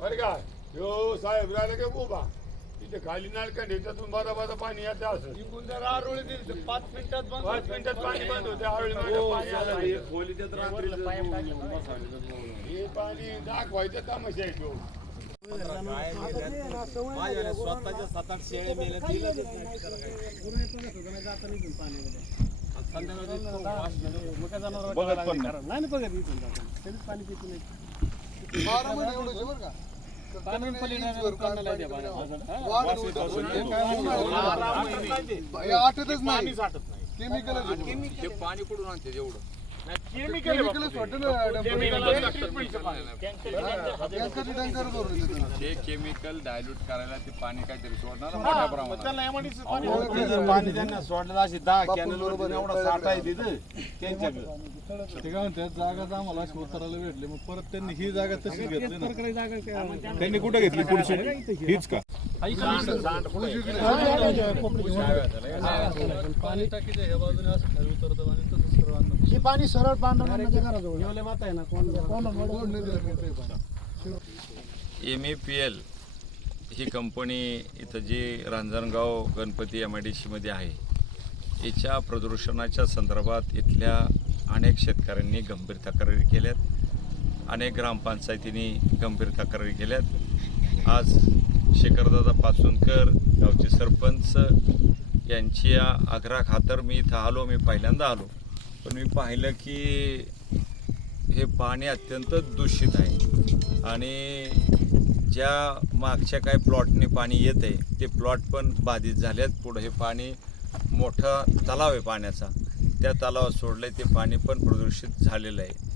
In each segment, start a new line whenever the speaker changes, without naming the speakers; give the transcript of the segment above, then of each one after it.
बरं का यो साहेब राहिला का उभा इथे खाली नाळकांडी त्यातून बारा बारा पाणी येते असं पाच मिनिटात पाणी बंद होते आरोळी पाणी आलं हे पाणी दाखवायचं तमाशा आहे तो.
बघत पण नाही
बारा महिने एवढंच आहे बरं का? कमी नाही वीसवर काढला आहे. वाढ होत असेल. हे काय होणार? हे आटतच नाही. केमिकल
पाणी कुठून आणते एवढं?
हे केमिकल डायल्यूट करायला ते पाणी काहीतरी सोडणार मोठ्या प्रमाणात.
पाणी त्यांना सोडलं अशी दहा कॅनल
बरोबर.
एवढा साठा आहे. तिथं त्यांच्याकडे.
ते काय म्हणतात जागाच आम्हाला अशी उतरायला भेटली मग परत त्यांनी ही जागा तशीच घेतली ना.
त्यांनी कुठे घेतली? पुढची? हीच का?
पाणी टाकीच्या ह्या बाजूने असं खाली उतरतं आणि तसंच
पाणी सरळ घराजवळ माता आहे ना कोण
कोण
एम ए पी एल ही कंपनी इथं जी Ranjangaon Ganpati M I D सीमध्ये आहे याच्या प्रदूषणाच्या संदर्भात इथल्या अनेक शेतकऱ्यांनी गंभीर तक्रारी केल्यात. अनेक ग्रामपंचायतींनी गंभीर तक्रारी केल्यात. आज शेखरदादा पासूनकर गावचे सरपंच यांच्या आग्रहाखातर मी इथं आलो मी पहिल्यांदा आलो. पण मी पाहिलं की हे पाणी अत्यंत दूषित आहे. आणि ज्या मागच्या काही प्लॉटने पाणी येत आहे ते प्लॉट पण बाधित झालेत. पुढं हे पाणी मोठा तलाव आहे पाण्याचा. त्या तलावात सोडलं ते पाणी पण प्रदूषित झालेलं आहे.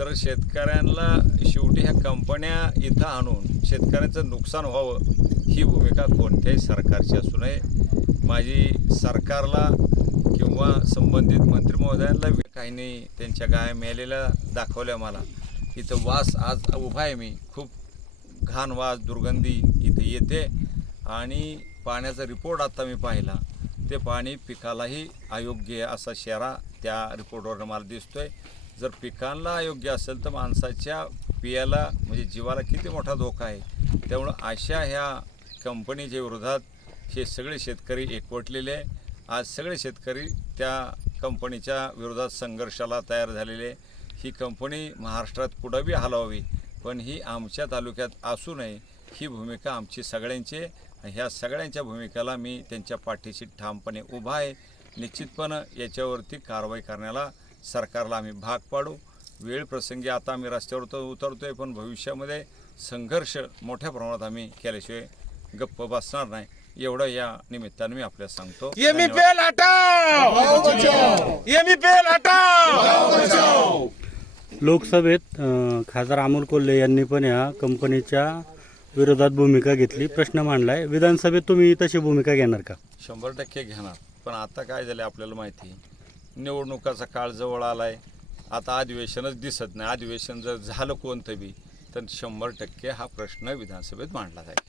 तर शेतकऱ्यांना शेवटी ह्या कंपन्या इथं आणून शेतकऱ्यांचं नुकसान व्हावं ही भूमिका कोणत्याही सरकारची असू नये. माझी सरकारला किंवा संबंधित मंत्री महोदयांना काही नाही त्यांच्या गाय मेलेल्या दाखवल्या मला. इथं वास आज उभा आहे मी. खूप घाण वास दुर्गंधी इथे येते. आणि पाण्याचा रिपोर्ट आता मी पाहिला. ते पाणी पिकालाही अयोग्य आहे असा शेरा त्या रिपोर्टवरनं मला दिसतोय. जर पिकांना अयोग्य असेल तर माणसाच्या पियाला म्हणजे जीवाला किती मोठा धोका आहे त्यामुळं अशा ह्या कंपनीच्या विरोधात हे सगळे शेतकरी एकवटलेले आहे. आज सगळे शेतकरी त्या कंपनीच्या विरोधात संघर्षाला तयार झालेले ही कंपनी महाराष्ट्रात पुढं बी हलवावी पण ही आमच्या तालुक्यात असू नये ही भूमिका आमची सगळ्यांची ह्या सगळ्यांच्या भूमिकेला मी त्यांच्या पाठीशी ठामपणे उभा आहे. निश्चितपणे याच्यावरती कारवाई करण्याला सरकारला आम्ही भाग पाडू. वेळ प्रसंगी आता आम्ही रस्त्यावर तर उतरतो आहे पण भविष्यामध्ये संघर्ष मोठ्या प्रमाणात आम्ही केल्याशिवाय गप्प बसणार नाही. एवढं या निमित्तानं मी आपल्याला सांगतो.
लोकसभेत खासदार अमोल कोल्हे यांनी पण या कंपनीच्या विरोधात भूमिका घेतली. प्रश्न मांडलाय विधानसभेत तुम्ही तशी भूमिका घेणार का?
शंभर टक्के घेणार. पण आता काय झालं आपल्याला माहिती आहे. निवडणुकाचा काळ जवळ आलाय. आता अधिवेशनच दिसत नाही. अधिवेशन जर झालं कोणतं बी तर शंभर टक्के हा प्रश्न विधानसभेत मांडला जाईल.